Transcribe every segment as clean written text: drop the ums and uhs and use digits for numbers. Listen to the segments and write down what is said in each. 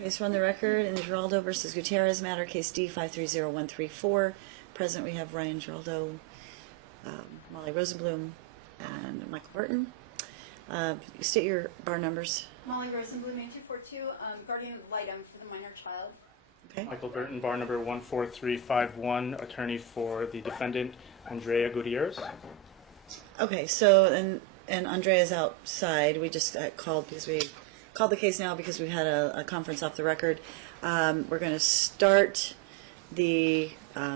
Okay, so on the record, in the Geraldo versus Gutierrez matter, case D 530134, present we have Ryan Geraldo, Molly Rosenblum, and Michael Burton. State your bar numbers. Molly Rosenblum, 8242, guardian ad litem for the minor child. Okay. Michael Burton, bar number 14351, attorney for the defendant, Andrea Gutierrez. Okay, so, and Andrea's outside. We just called because we called the case now because we had a conference off the record. We're going to start the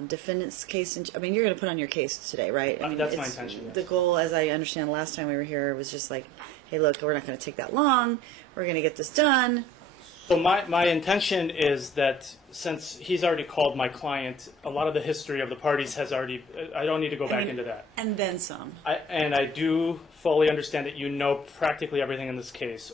defendant's case. I mean, you're going to put on your case today, right? I mean, That's my intention, yes. The goal, as I understand last time we were here, was just like, hey, look, we're not going to take that long. We're going to get this done. So my intention is that since he's already called my client, a lot of the history of the parties has already, I don't need to go back into that. And then some. And I do fully understand that you know practically everything in this case.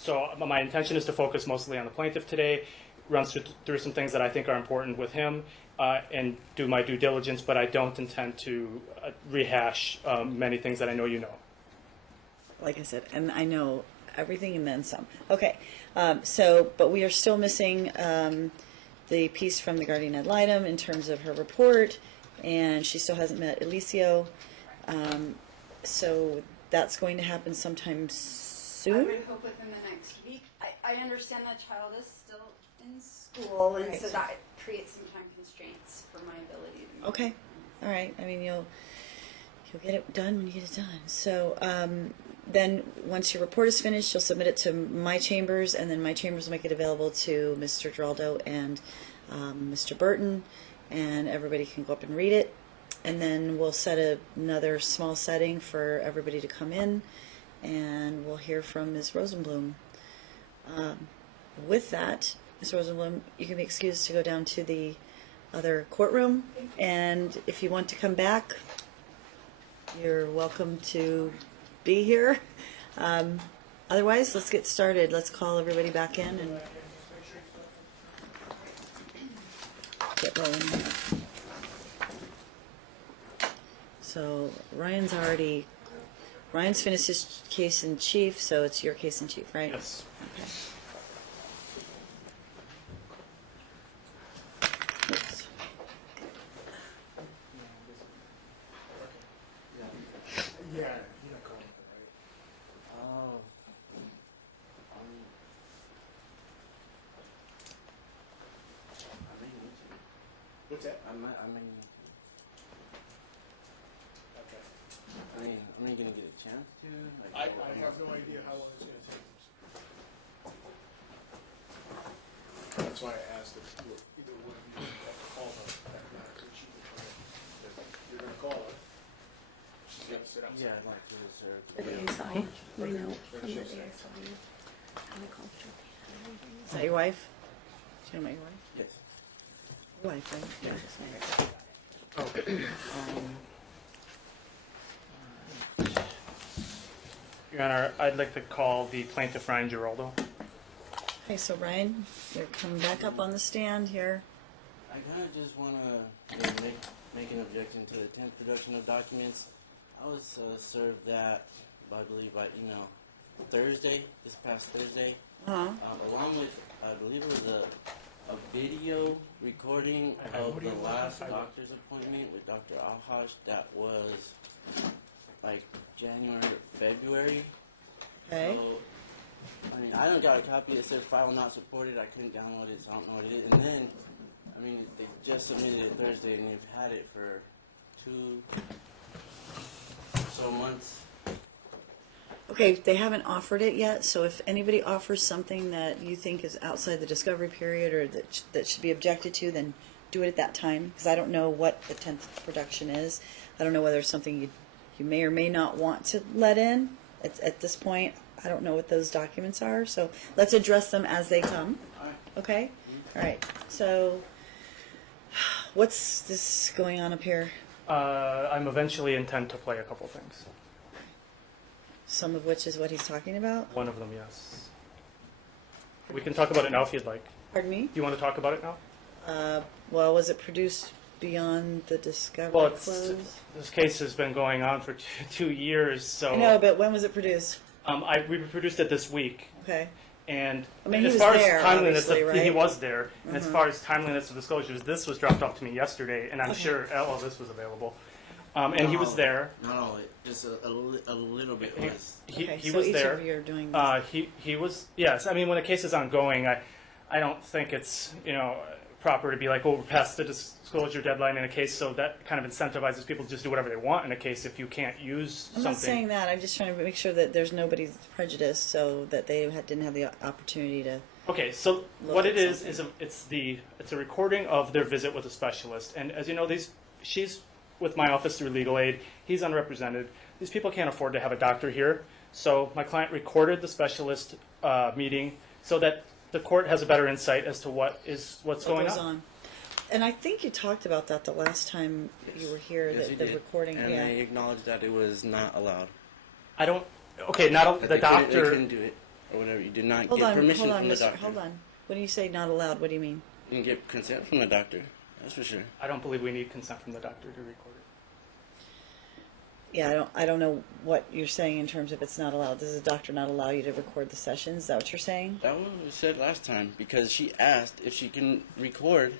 So my intention is to focus mostly on the plaintiff today, run through some things that I think are important with him, and do my due diligence, but I don't intend to rehash many things that I know you know. Like I said, and I know everything and then some. Okay, but we are still missing the piece from the guardian ad litem in terms of her report, and she still hasn't met Elicio. So that's going to happen sometime soon. I would hope within the next week. I understand that child is still in school, and so that creates some time constraints for my ability to move. Okay, all right. I mean, you'll get it done when you get it done. So then once your report is finished, you'll submit it to my chambers, and then my chambers will make it available to Mr. Geraldo and Mr. Burton, and everybody can go up and read it. And then we'll set another small setting for everybody to come in, and we'll hear from Ms. Rosenblum. With that, Ms. Rosenblum, you can be excused to go down to the other courtroom, and if you want to come back, you're welcome to be here. Otherwise, let's get started. Let's call everybody back in and get rolling. So Ryan's finished his case in chief, so it's your case in chief, right? Yes. Okay. Oops. Yeah, you're not calling it, right? Oh. What's that? I'm gonna get a chance to. I have no idea how long it's going to take. That's why I asked if either one of you have to call her that night so she can try it. If you're going to call her, she's going to sit outside. Yeah, I'd like to reserve. We know from the ASW how to call for Is that your wife? Do you know about your wife? Yes. Your wife, right? Yeah. Okay. Your Honor, I'd like to call the plaintiff, Ryan Geraldo. Okay, so Ryan, you're coming back up on the stand here. I kind of just want to make an objection to the 10th production of documents. I was served that, I believe, by email this past Thursday, along with, I believe it was a video recording of the last doctor's appointment with Dr. Alhash that was like January or February. Okay. So, I mean, I don't got a copy. It said file not supported. I couldn't download it, so I don't know what it is. And then, I mean, they just submitted it Thursday, and they've had it for 2 so months. Okay, they haven't offered it yet, so if anybody offers something that you think is outside the discovery period or that should be objected to, then do it at that time, because I don't know what the 10th production is. I don't know whether it's something you may or may not want to let in. At this point, I don't know what those documents are, so let's address them as they come. Okay? All right. So what's this going on up here? I'm eventually intend to play a couple things. Some of which is what he's talking about? One of them, yes. We can talk about it now if you'd like. Pardon me? Do you want to talk about it now? Well, was it produced beyond the discovery Well, close? this case has been going on for 2 years, so... I know, but when was it produced? We produced it this week. Okay. And I mean, he as was far there, as timeliness, obviously, he right? was there. And as far as timeliness of disclosures, this was dropped off to me yesterday, and I'm Okay. sure all of this was available. And he was there. Not all of it, just a little bit was. He so was each there. of you are doing He was, yes. I mean, when a case is ongoing, I don't think it's, proper to be like, oh, we're past the disclosure deadline in a case, so that kind of incentivizes people to just do whatever they want in a case if you can't use I'm something. not saying that. I'm just trying to make sure that there's nobody's prejudiced, so that they didn't have the opportunity to. Okay, so Look what at it is something. it's a recording of their visit with a specialist, and as you know, she's with my office through legal aid. He's unrepresented. These people can't afford to have a doctor here, so my client recorded the specialist meeting so that the court has a better insight as to what's going goes on. And I think you talked about that the last time you were here. Yes, that we the did. recording. And Yeah. they acknowledged that it was not allowed. I don't. Okay, not That the they doctor. couldn't do it, or whatever. You did not Hold get on, permission hold on, from the mister. doctor. Hold on. When you say not allowed, what do you mean? You didn't get consent from the doctor. That's for sure. I don't believe we need consent from the doctor to record it. Yeah, I don't know what you're saying in terms of it's not allowed. Does the doctor not allow you to record the sessions? Is that what you're saying? That one was said last time because she asked if she can record,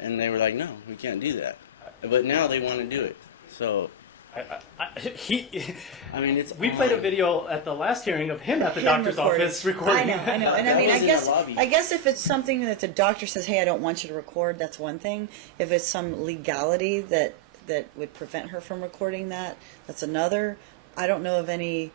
and they were like, "No, we can't do that." But now they want to do it. So I mean, it's We played a on. video at the last hearing of him at the Him doctor's recording. office recording. I know, and I That mean, was in the lobby. I guess if it's something that the doctor says, "Hey, I don't want you to record," that's one thing. If it's some legality that would prevent her from recording that's another. I don't know of any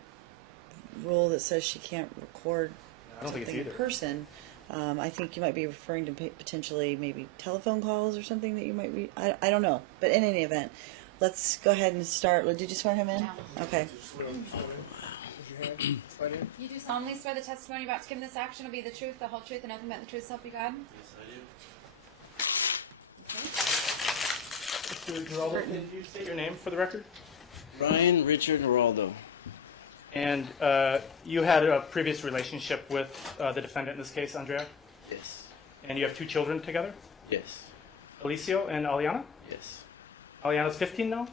rule that says she can't record I don't think it's something in either. person. I think you might be referring to potentially maybe telephone calls or something that you might be. I don't know, but in any event, let's go ahead and start. Did you swear him in? No. Okay. Just swear in. Raise your hand. Right in. You do solemnly swear the testimony about to give in this action will be the truth, the whole truth, and nothing but the truth, so help you God? Yes, I do. Mr. Geraldo, can you state your name for the record? Ryan Richard Geraldo. And you had a previous relationship with the defendant in this case, Andrea, Yes. and you have two children together, Yes. Alicio and Aliana. Yes. Aliana's 15 now.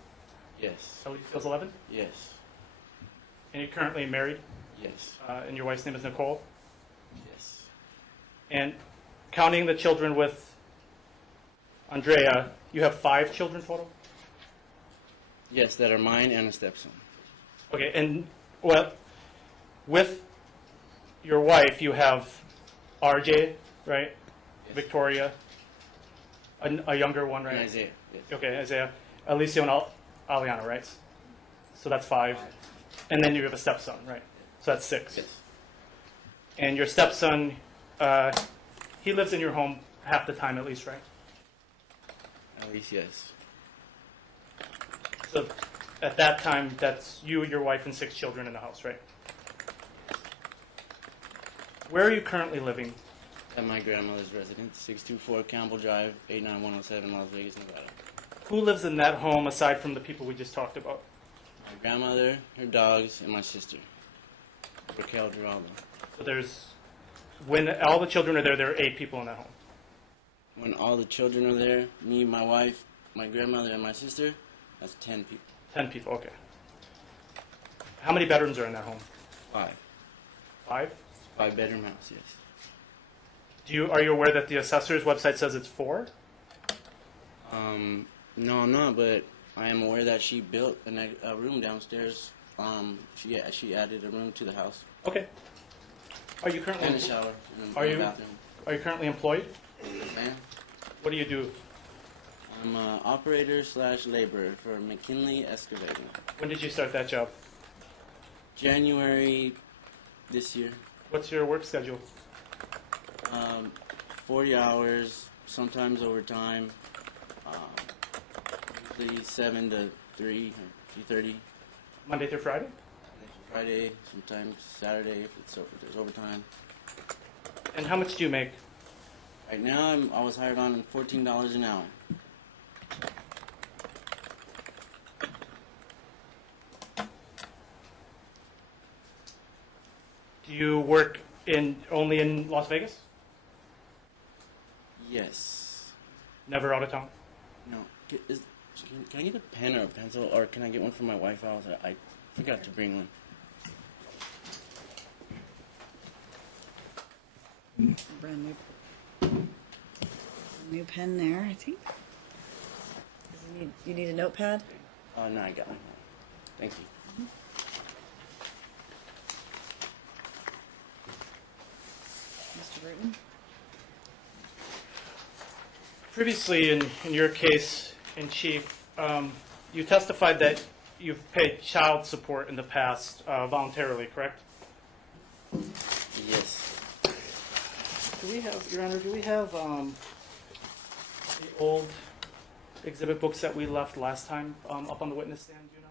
Yes. Alicio's 11. Yes. And you're currently married, Yes. and your wife's name is Nicole. Yes. And counting the children with Andrea, you have 5 children total. Yes, that are mine and a stepson. Okay, and well, with your wife, you have RJ, right? Yes. Victoria, a younger one, right? And Isaiah. Yes. Okay, Isaiah, Alicio, and Aliana, right? So that's 5. And then you have a stepson, right? So that's 6. Yes. And your stepson, he lives in your home half the time at least, right? At least yes. So at that time, that's you, your wife, and 6 children in the house, right? Where are you currently living? At my grandmother's residence, 624 Campbell Drive, 89107, Las Vegas, Nevada. Who lives in that home aside from the people we just talked about? My grandmother, her dogs, and my sister, Raquel Geraldo. So when all the children are there are 8 people in that home. When all the children are there, me, my wife, my grandmother, and my sister, that's 10 people. 10 people, okay. How many bedrooms are in that home? 5. 5? 5-bedroom house, yes. Are you aware that the assessor's website says it's 4? No, I'm not, but I am aware that she built a room downstairs. She added a room to the house. Okay. Are you currently And a shower and Are a you- bathroom. Are you currently employed? Yes, ma'am. What do you do? I'm an operator/laborer for McKinley Excavating. When did you start that job? January this year. What's your work schedule? 40 hours, sometimes overtime. Usually 7 to 3 or 3:30. Monday through Friday? Friday, sometimes Saturday if there's overtime. And how much do you make? Right now, I was hired on $14 an hour. Do you work only in Las Vegas? Yes. Never out of town? No. Can I get a pen or a pencil, or can I get one from my wife's house? I forgot to bring one. Brand new pen there, I think. You need a notepad? No, I got it. Thank you. Mr. Burton? Previously, in your case, in chief, you testified that you've paid child support in the past voluntarily, correct? Yes. Do we have, Your Honor, the old exhibit books that we left last time up on the witness stand, do you know?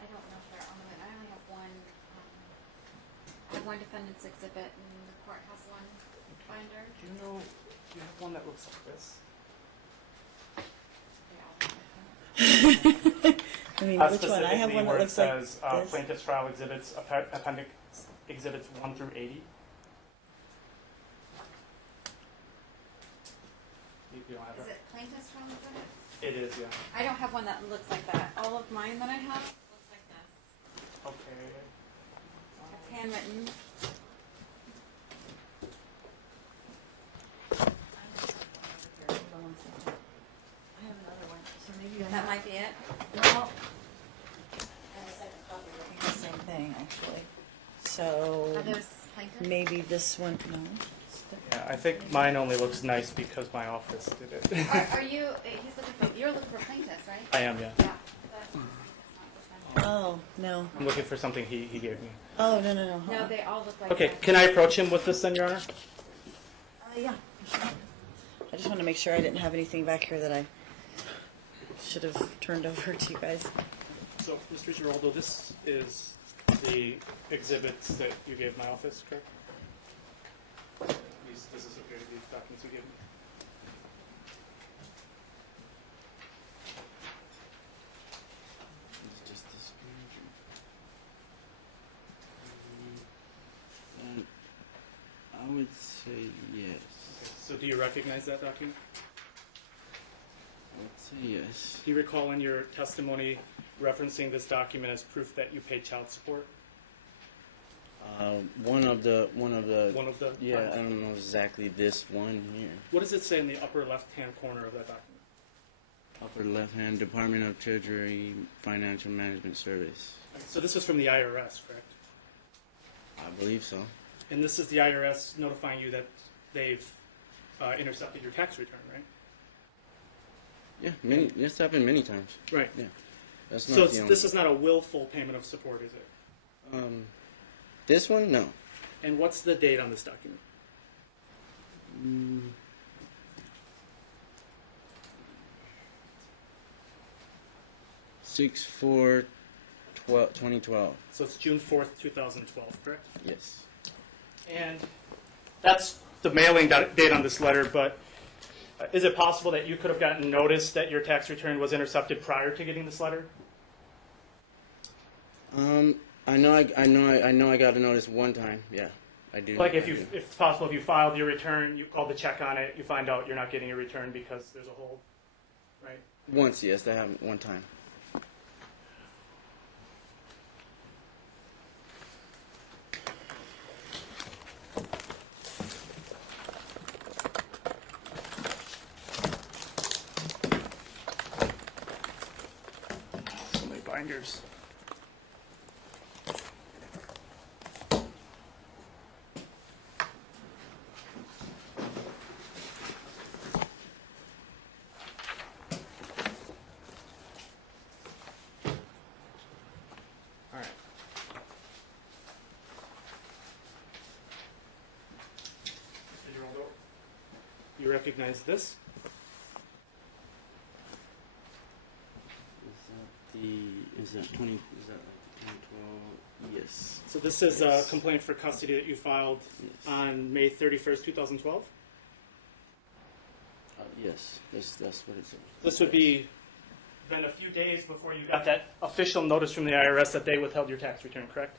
I don't know if they're on the witness. I only have one. I have one defendant's exhibit, and the court has one binder. Do you have one that looks like this? I mean, which one? I have one that where it looks like says this. plaintiff's trial exhibits, appendix exhibits 1 through 80. You don't have Is that? it plaintiff's trial exhibit? It is, yeah. I don't have one that looks like that. All of mine that I have looks like this. Okay. It's handwritten. I have another one, so maybe That might be it. Well, and a second copy looking at the same thing, actually. So Are those plaintiffs? maybe this one, no. Yeah, I think mine only looks nice because my office did it. Are you? You're looking for plaintiffs, right? I am, yeah. Yeah. That's not this one. Oh, no. I'm looking for something he gave me. Oh, no. No, they all look like Okay, that. can I approach him with this then, Your Honor? Yeah. I just want to make sure I didn't have anything back here that I should have turned over to you guys. So, Mr. Geraldo, this is the exhibits that you gave my office, correct? This is okay, these documents you gave me. It's just this page. I would say yes. So do you recognize that document? I would say yes. Do you recall in your testimony referencing this document as proof that you paid child support? One of the. One of the Yeah, I documents? don't know exactly this one here. What does it say in the upper left-hand corner of that document? Upper left hand, Department of Treasury Financial Management Service. So this is from the IRS, correct? I believe so. And this is the IRS notifying you that they've intercepted your tax return, right? Yeah, this happened many times. Right. Yeah, that's So not the only. this is not a willful payment of support, is it? This one, no. And what's the date on this document? 6/4/2012. So it's June 4th, 2012, correct? Yes. And that's the mailing date on this letter, but is it possible that you could have gotten notice that your tax return was intercepted prior to getting this letter? I know I got a notice one time. Yeah, I do. Like I if do. it's possible, if you filed your return, you called the check on it, you find out you're not getting your return because there's a hold, right? Once, yes, that happened one time. So many binders. All right. Mr. Geraldo, you recognize this? Is that 20? Is that like 2012? Yes. So this is a complaint for custody that you filed Yes. on May 31st, 2012? Yes. That's what it says. This would be then a few days before you got that official notice from the IRS that they withheld your tax return, correct?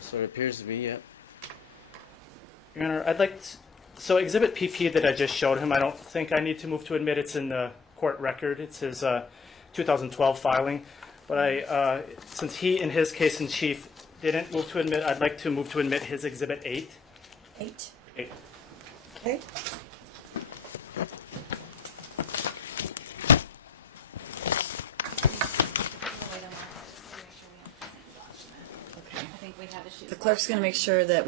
So it appears to be. Yep. Your Honor, I'd like to, so Exhibit PP that I just showed him, I don't think I need to move to admit. It's in the court record. It's his 2012 filing. But since he, in his case in chief, didn't move to admit, I'd like to move to admit his Exhibit 8. 8. 8. Okay. I think we have issues. The clerk's going to make sure that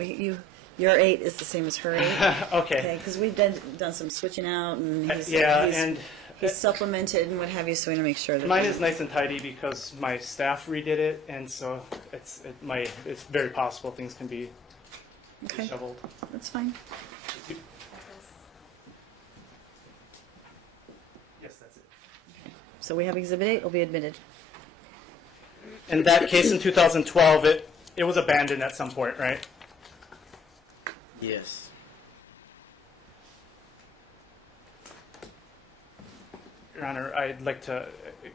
your 8 is the same as her 8. Okay. Because we've done some switching out, and he's supplemented and what have you, so we want to make sure that mine is nice and tidy because my staff redid it, and so it's very possible things can be Okay, shoveled. that's fine. Yes, that's it. So we have Exhibit 8 will be admitted. In that case, in 2012, it was abandoned at some point, right? Yes. Your Honor, I'd like to.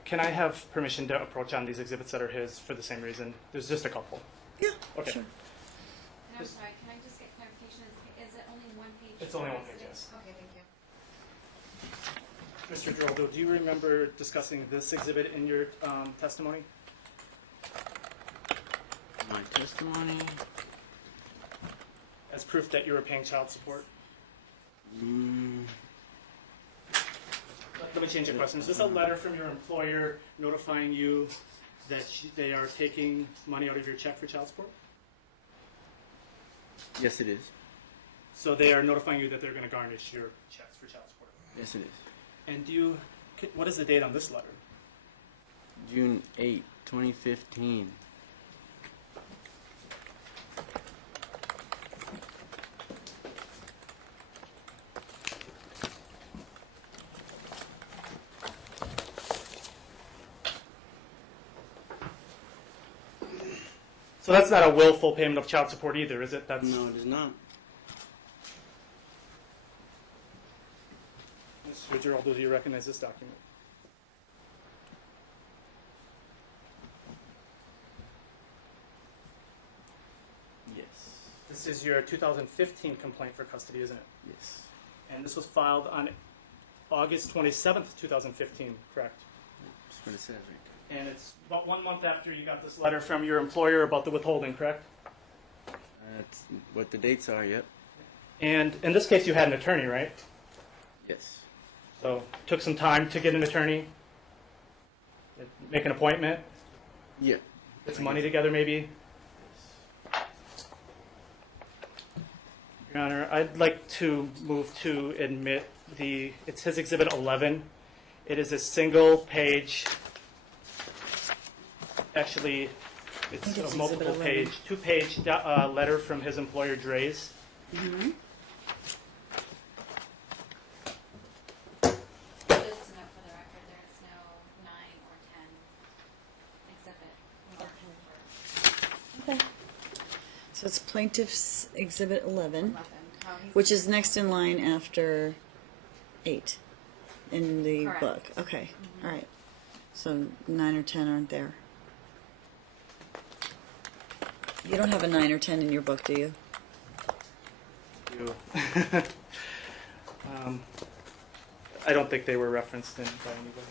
Can I have permission to approach on these exhibits that are his for the same reason? There's just a couple. Yeah, Okay. sure. And I'm sorry, can I just get clarification? Is it only one page? It's only one page, yes. Okay, thank you. Mr. Geraldo, do you remember discussing this exhibit in your testimony? My testimony. As proof that you were paying child support? Let me change the question. Is this a letter from your employer notifying you that they are taking money out of your check for child support? Yes, it is. So they are notifying you that they're going to garnish your checks for child support. Yes, it is. And what is the date on this letter? June 8, 2015. So that's not a willful payment of child support either, is it? That's No, it is not. Mr. Geraldo, do you recognize this document? Yes. This is your 2015 complaint for custody, isn't it? Yes. And this was filed on August 27th, 2015, correct? That's what it says right And it's about 1 month after you got this letter from your employer about the withholding, correct? there. That's what the dates are, yep. And in this case, you had an attorney, right? Yes. So took some time to get an attorney, make an appointment, Yeah. get some money together maybe. Your Honor, I'd like to move to admit it's his Exhibit 11. It is a single page, actually, it's think it's a multiple Exhibit 11. page, 2-page letter from his employer, Dre's. Just to note for the record, there's no 9 or 10 exhibit. Okay. So it's Plaintiff's Exhibit 11, 11. How he's- which is next in line after 8 in the Correct. book. Okay, all right. So 9 or 10 aren't there. You don't have a 9 or 10 in your book, do you? I don't think they were referenced in by anybody.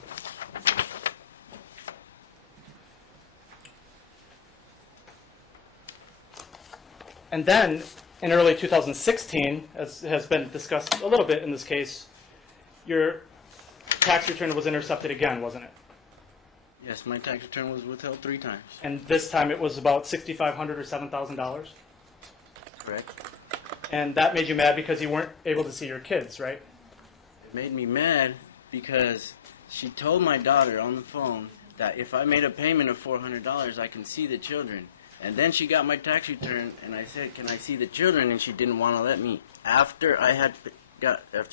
And then, in early 2016, as has been discussed a little bit in this case, your tax return was intercepted again, wasn't it? Yes, my tax return was withheld 3 times. And this time it was about $6,500 or $7,000. Correct. And that made you mad because you weren't able to see your kids, right? It made me mad because she told my daughter on the phone that if I made a payment of $400, I can see the children. And then she got my tax return, and I said, "Can I see the children?" And she didn't want to let me after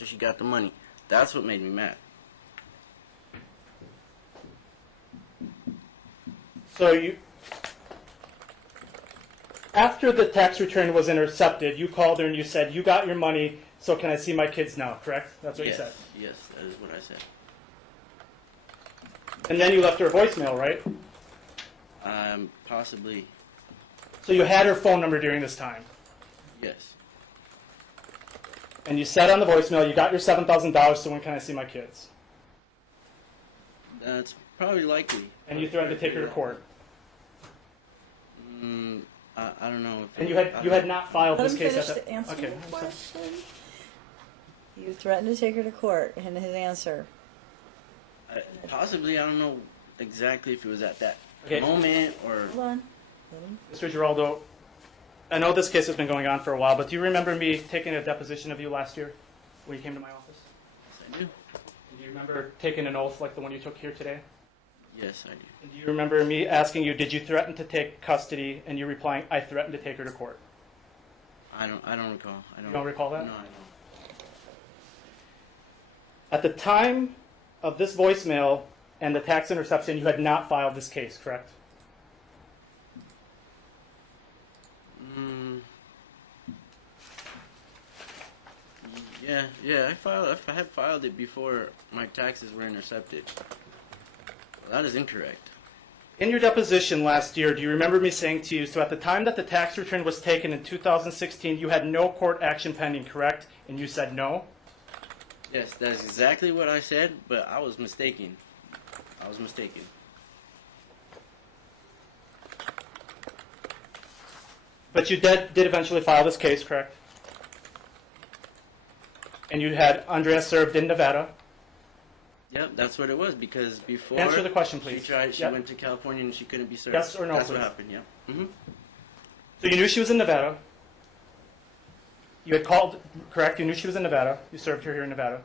she got the money. That's what made me mad. So after the tax return was intercepted, you called her and you said, "You got your money, so can I see my kids now?" Correct? That's what Yes, you said. yes, that is what I said. And then you left her a voicemail, right? Possibly, So you had her phone number during this time. yes. And you said on the voicemail, "You got your $7,000, so when can I see my kids?" That's probably likely. And you threatened to take her to court. I don't know. If And it- you had not filed Let this him case finish at the answer okay. your I'm sorry. question. You threatened to take her to court, and his answer. Possibly, I don't know exactly if it was at that Okay. moment or. Hold on. Let him. Mr. Geraldo, I know this case has been going on for a while, but do you remember me taking a deposition of you last year when you came to my office? Yes, I do. Do you remember taking an oath like the one you took here today? Yes, I do. And do you remember me asking you, did you threaten to take custody, and you replying, I threatened to take her to court? I don't recall. I don't. You don't recall that? No, I don't. At the time of this voicemail and the tax interception, you had not filed this case, correct? Yeah. I had filed it before my taxes were intercepted. That is incorrect. In your deposition last year, do you remember me saying to you, so at the time that the tax return was taken in 2016, you had no court action pending, correct? And you said no? Yes, that's exactly what I said, but I was mistaken. But you did eventually file this case, correct? And you had Andrea served in Nevada. Yep, that's what it was, because before. Answer the question, please. She Yep. went to California and she couldn't be served. Yes or no, That's please. what happened, yeah. Mm-hmm. So you knew she was in Nevada. You had called, correct? You knew she was in Nevada. You served her here in Nevada.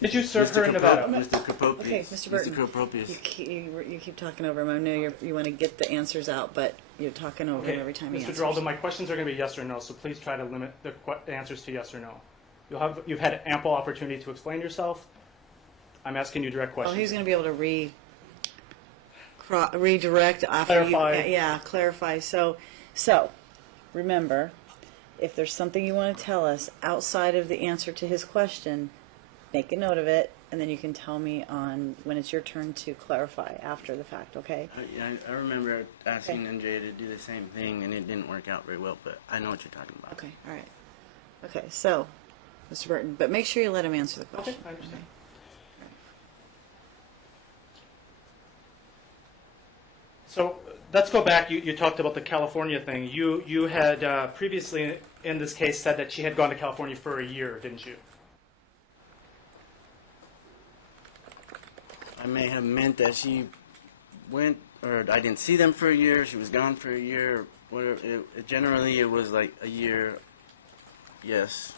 Did you serve her in Nevada? Mr. Kropopius. Okay, Mr. Burton. Mr. Kropopius. You keep talking over him. I know you want to get the answers out, but you're talking over him every time he Mr. answers. Geraldo, my questions are going to be yes or no, so please try to limit the answers to yes or no. You've had ample opportunity to explain yourself. I'm asking you direct Oh, questions. he's going to be able to redirect after Clarify. you. Clarify. So, remember, if there's something you want to tell us outside of the answer to his question, make a note of it, and then you can tell me on when it's your turn to clarify after the fact, okay? I remember asking NJ to do the same thing, and it didn't work out very well, but I know what you're talking about. Okay, all right. Okay, so, Mr. Burton, but make sure you let him answer the question. Okay, I understand. So let's go back. You talked about the California thing. You had previously in this case said that she had gone to California for a year, didn't you? I may have meant that she went, or I didn't see them for a year. She was gone for a year. Whatever. Generally, it was like a year. Yes.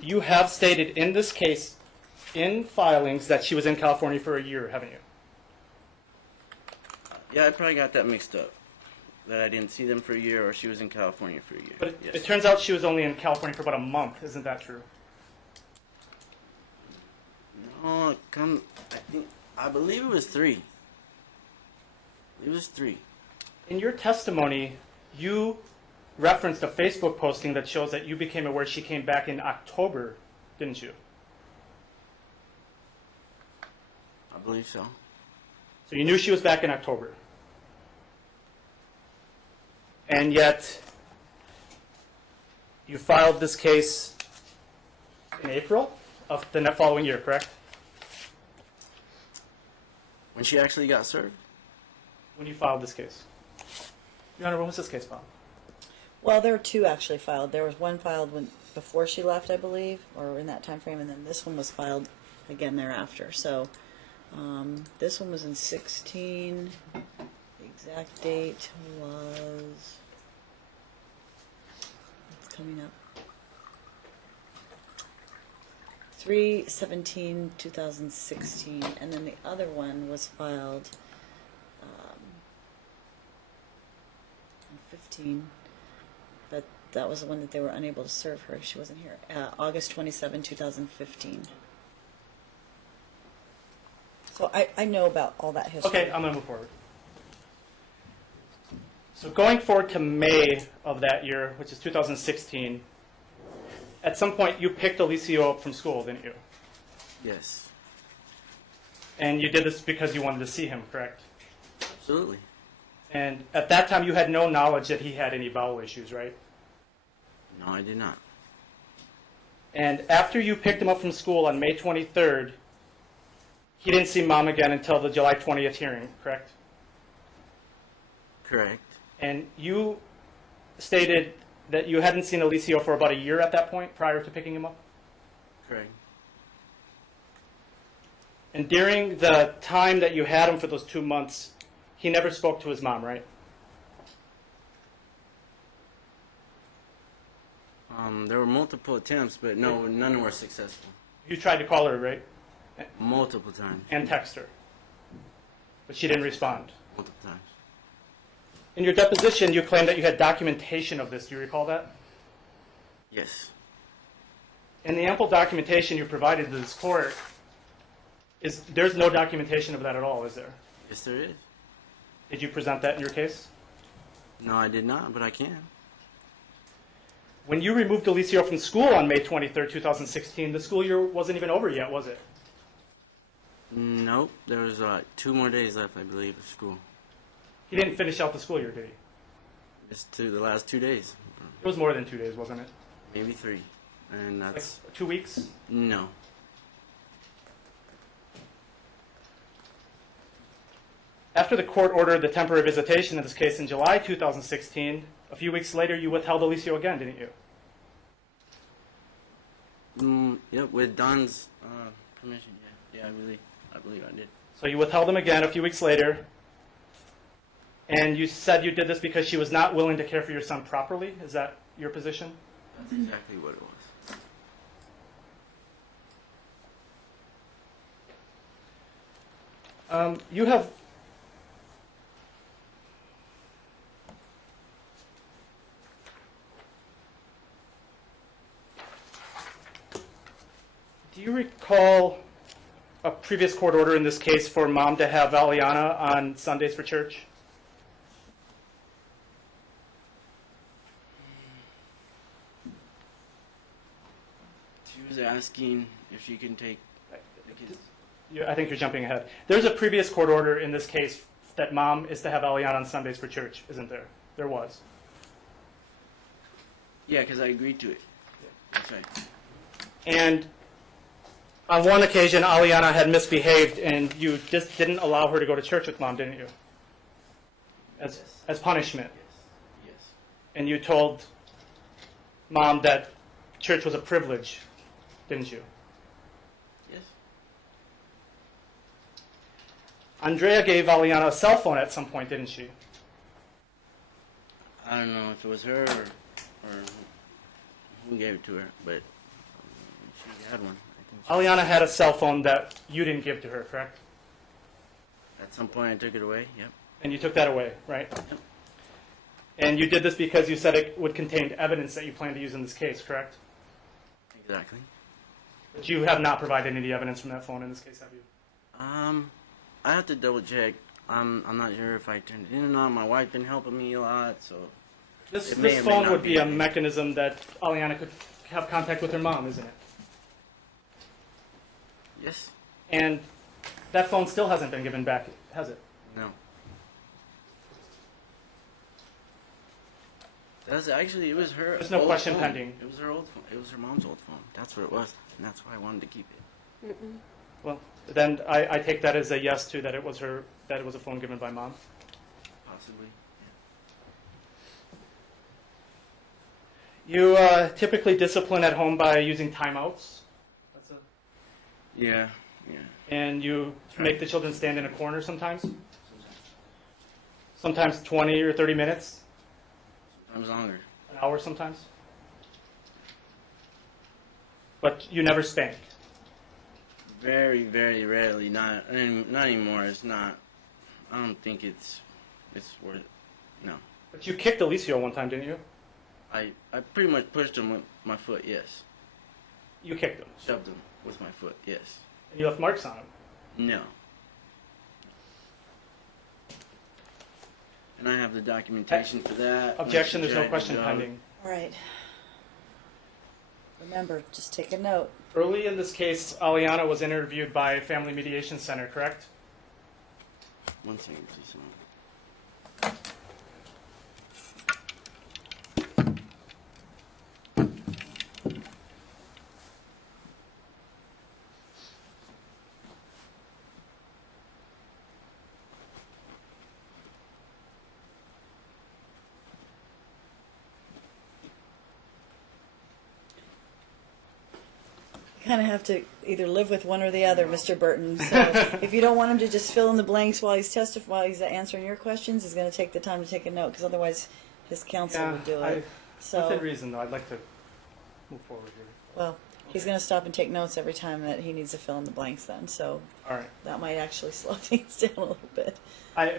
You have stated in this case, in filings, that she was in California for a year, haven't you? Yeah, I probably got that mixed up. That I didn't see them for a year, or she was in California for a year. But yes. it turns out she was only in California for about a month. Isn't that true? No, I believe it was 3. It was 3. In your testimony, you referenced a Facebook posting that shows that you became aware she came back in October, didn't you? I believe so. So you knew she was back in October. And yet, you filed this case in April of the following year, correct? When she actually got served? When you filed this case. Your Honor, when was this case filed? Well, there were 2 actually filed. There was one filed before she left, I believe, or in that time frame, and then this one was filed again thereafter. So this one was in 16. The exact date was, it's coming up, 3/17/2016, and then the other one was filed in 15. But that was the one that they were unable to serve her. She wasn't here. August 27, 2015. So I know about all that history. Okay, I'm going to move forward. So going forward to May of that year, which is 2016, at some point you picked Alicio up from school, didn't you? Yes. And you did this because you wanted to see him, correct? Absolutely. And at that time you had no knowledge that he had any bowel issues, right? No, I did not. And after you picked him up from school on May 23rd, He didn't see mom again until the July 20th hearing, correct? Correct. And you stated that you hadn't seen Alicio for about a year at that point prior to picking him up? Correct. And during the time that you had him for those 2 months, he never spoke to his mom, right? There were multiple attempts, but no, none were successful. You tried to call her, right? Multiple times. And text her. But she didn't respond. Multiple times. In your deposition, you claimed that you had documentation of this. Do you recall that? Yes. In the ample documentation you provided to this court, there's no documentation of that at all, is there? Yes, there is. Did you present that in your case? No, I did not, but I can. When you removed Alicio from school on May 23rd, 2016, the school year wasn't even over yet, was it? Nope. There was 2 more days left, I believe, of school. He didn't finish out the school year, did he? It's the last 2 days. It was more than 2 days, wasn't it? Maybe 3. And that's... Like 2 weeks? No. After the court ordered the temporary visitation in this case in July 2016, a few weeks later you withheld Alicio again, didn't you? Yep, with Don's permission, yeah. Yeah, I believe I did. So you withheld him again a few weeks later, and you said you did this because she was not willing to care for your son properly? Is that your position? That's exactly what it was. You have... Do you recall a previous court order in this case for mom to have Aliana on Sundays for church? She was asking if she can take the kids. I think you're jumping ahead. There's a previous court order in this case that mom is to have Aliana on Sundays for church, isn't there? There was. Yeah, because I agreed to it. That's right. And on one occasion, Aliana had misbehaved, and you just didn't allow her to go to church with mom, didn't you? As punishment. Yes. And you told mom that church was a privilege, didn't you? Yes. Andrea gave Aliana a cell phone at some point, didn't she? I don't know if it was her or who gave it to her, but she had one. I think Aliana had a cell phone that you didn't give to her, correct? at some point I took it away, yep. And you took that away, right? And you did this because you said it would contain evidence that you plan to use in this case, correct? Exactly. But you have not provided any evidence from that phone in this case, have you? I have to double check. I'm not sure if I turned it in or not. My wife been helping me a lot, so This it may or may phone not would be a there. mechanism that Aliana could have contact with her mom, isn't it? Yes. And that phone still hasn't been given back, has it? No. That's actually, it was her. There's no old question phone. pending. It was her old phone. It was her mom's old phone. That's what it was, and that's why I wanted to keep it. Well, then I take that as a yes to that it was a phone given by mom. Possibly. You typically discipline at home by using timeouts. That's a, Yeah. Yeah. and you make the children stand in a corner sometimes. Sometimes 20 or 30 minutes, Sometimes longer. an hour sometimes. But you never spank. Very, very rarely. Not anymore. It's not. I don't think it's worth it. No. But you kicked Alicio one time, didn't you? I pretty much pushed him with my foot. Yes. You kicked him. Shoved him with my foot. Yes. And you left marks on him. No. And I have the documentation for that. Objection, there's no Jack question Dog. pending. All right. Remember, just take a note. Early in this case, Aliana was interviewed by Family Mediation Center, correct? 1 second, please. kind of have to either live with one or the other, Mr. Burton. So if you don't want him to just fill in the blanks while he's while he's answering your questions, he's going to take the time to take a note, because otherwise his counsel would do it. Within So, reason, though, I'd like to move forward here. well, he's going to stop and take notes every time that he needs to fill in the blanks then. So All right. that might actually slow things down a little bit.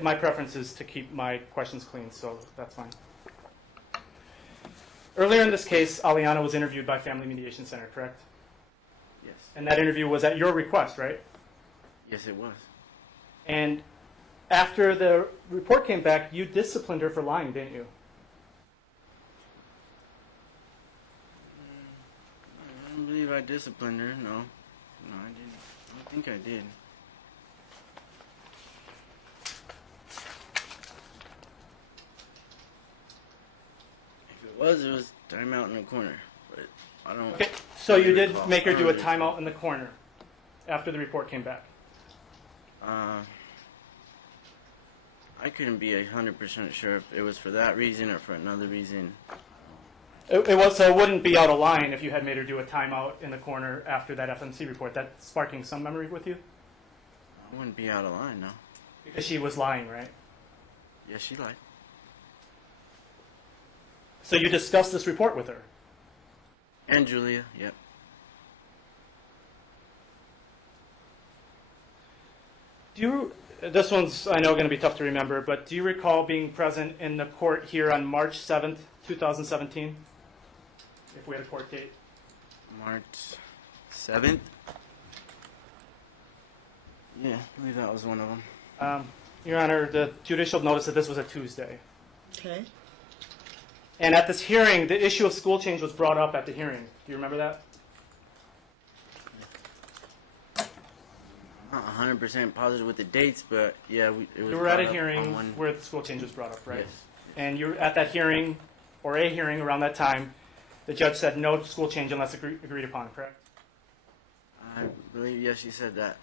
My preference is to keep my questions clean, so that's fine. Earlier in this case, Aliana was interviewed by Family Mediation Center, correct? Yes. And that interview was at your request, right? Yes, it was. And after the report came back, you disciplined her for lying, didn't you? I don't believe I disciplined her. No, I didn't. I don't think I did. If it was timeout in the corner. But I don't. Okay, so you did recall. make her I do a don't recall. timeout in the corner after the report came back. I couldn't be 100% sure if it was for that reason or for another reason. It was, so it wouldn't be out of line if you had made her do a timeout in the corner after that FMC report. That's sparking some memory with you? I wouldn't be out of line, no. Because she was lying, right? Yes, she lied. So you discussed this report with her? And Julia, yep. Do you, this one's, I know, going to be tough to remember, but do you recall being present in the court here on March 7th, 2017? If we had a court date. March 7th? Yeah, I believe that was one of them. Your Honor, the judicial noticed that this was a Tuesday. Okay. And at this hearing, the issue of school change was brought up at the hearing. Do you remember that? I'm not 100% positive with the dates, but yeah, it was. You were at brought a up hearing on one. where the school change was brought up, right? Yes. And you were at that hearing, or a hearing around that time, the judge said no school change unless agreed upon, correct? I believe, yes, she said that.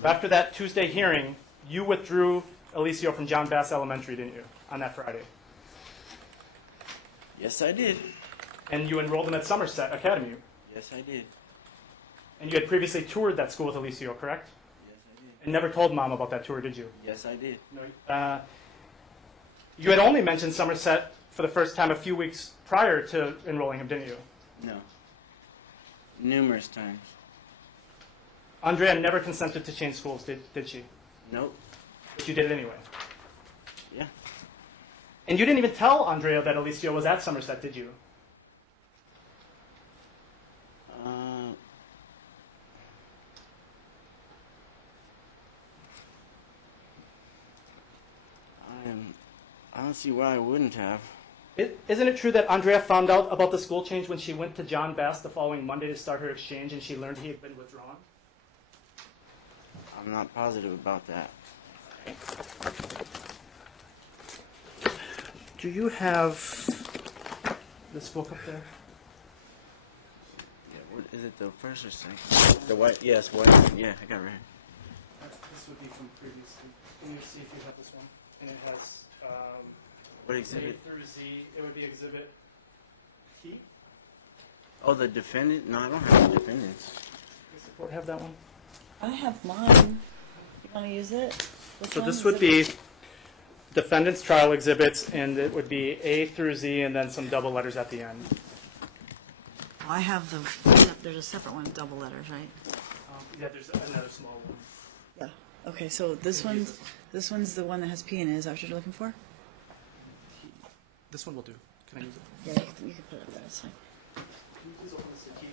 So after that Tuesday hearing, you withdrew Alicio from John Bass Elementary, didn't you, on that Friday? Yes, I did. And you enrolled him at Somerset Academy. Yes, I did. And you had previously toured that school with Alicio, correct? Yes, I did. And never told Mom about that tour, did you? Yes, I did. No. You had only mentioned Somerset for the first time a few weeks prior to enrolling him, didn't you? No. Numerous times. Andrea never consented to change schools, did she? Nope. But you did it anyway. Yeah. And you didn't even tell Andrea that Alicio was at Somerset, did you? I don't see why I wouldn't have. Isn't it true that Andrea found out about the school change when she went to John Bass the following Monday to start her exchange and she learned he had been withdrawn? I'm not positive about that. Do you have this book up there? Yeah, what is it, the first or second? The white, yes, white. Yeah, I got it right here. This would be from previously. Can you see if you have this one? And it has What A exhibit? through Z. It would be exhibit T. Oh, the defendant? No, I don't have the defendants. Does the court have that one? I have mine. You want to use it? Which So one this is would it? be defendant's trial exhibits, and it would be A through Z, and then some double letters at the end. I have the. There's a separate one, double letters, right? Yeah, there's another small one. Yeah. Okay, so this one's the one that has P in it. Is that what you're looking for? This one will do. Can I use it? Yeah, you can put it up there. It's fine. Can you please open this to T?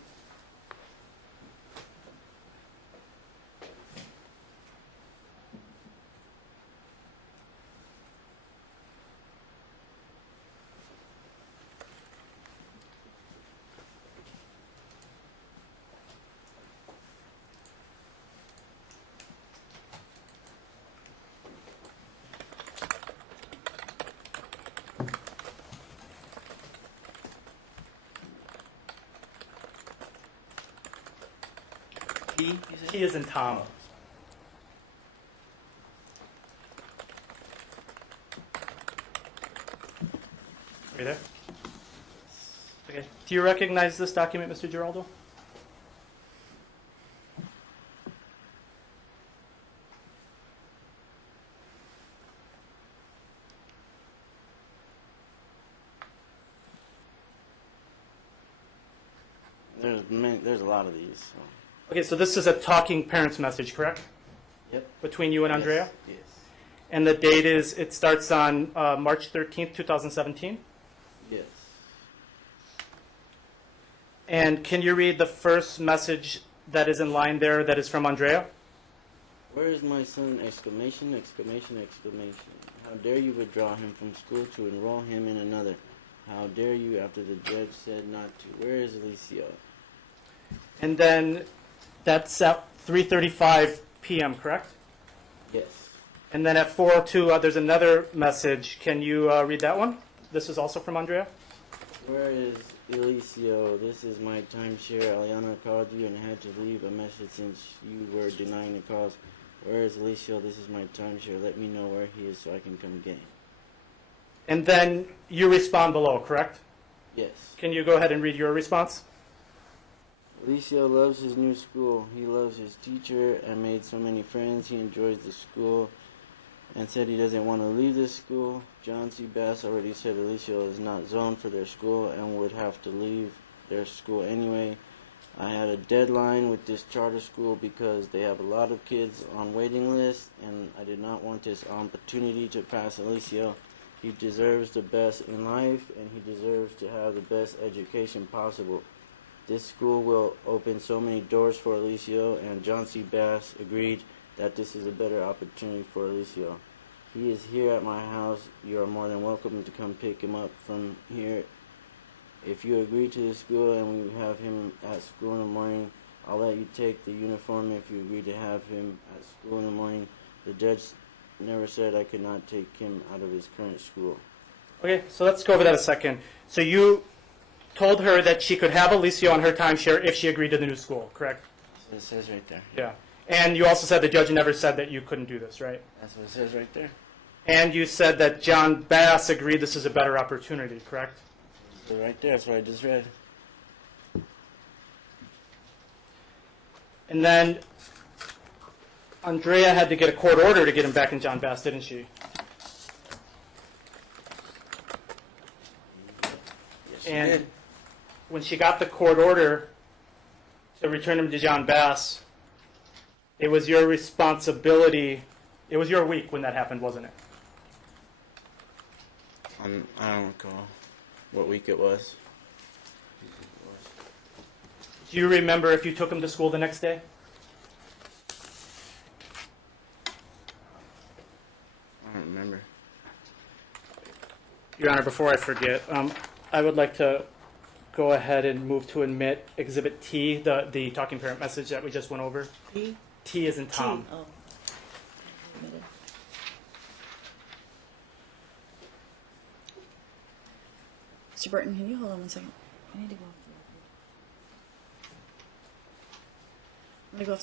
P, you said? T is in Tom. Are you there? Okay. Do you recognize this document, Mr. Geraldo? There's a lot of these. So. Okay, so this is a talking parents message, correct? Yep. Between you and Andrea? Yes. And the date is, it starts on March 13th, 2017? Yes. And can you read the first message that is in line there that is from Andrea? Where is my son? Exclamation, exclamation, exclamation. How dare you withdraw him from school to enroll him in another? How dare you after the judge said not to? Where is Alicia? And then that's at 3:35 p.m., correct? Yes. And then at 4:02, there's another message. Can you read that one? This is also from Andrea. Where is Elicio? This is my timeshare. Aliana called you and had to leave a message since you were denying the calls. Where is Elicio? This is my timeshare. Let me know where he is so I can come get him. And then you respond below, correct? Yes. Can you go ahead and read your response? Alicio loves his new school. He loves his teacher and made so many friends. He enjoys the school and said he doesn't want to leave this school. John C. Bass already said Alicio is not zoned for their school and would have to leave their school anyway. I had a deadline with this charter school because they have a lot of kids on waiting lists, and I did not want this opportunity to pass Alicio. He deserves the best in life, and he deserves to have the best education possible. This school will open so many doors for Alicio, and John C. Bass agreed that this is a better opportunity for Alicio. He is here at my house. You are more than welcome to come pick him up from here. If you agree to the school and we have him at school in the morning, I'll let you take the uniform if you agree to have him at school in the morning. The judge never said I could not take him out of his current school. Okay, so let's go over that a second. So you told her that she could have Alicio on her timeshare if she agreed to the new school, correct? That's what it says right there. Yeah. And you also said the judge never said that you couldn't do this, right? That's what it says right there. And you said that John Bass agreed this is a better opportunity, correct? So right there, that's what I just read. And then Andrea had to get a court order to get him back in John Bass, didn't she? Yes, she And did. when she got the court order to return him to John Bass, it was your responsibility. It was your week when that happened, wasn't it? I don't recall what week it was. Do you remember if you took him to school the next day? I don't remember. Your Honor, before I forget, I would like to go ahead and move to admit Exhibit T, the talking parent message that we just went over. P? T is in Tom. T. Oh. Admitted. Mr. Burton, can you hold on one second? I need to go off the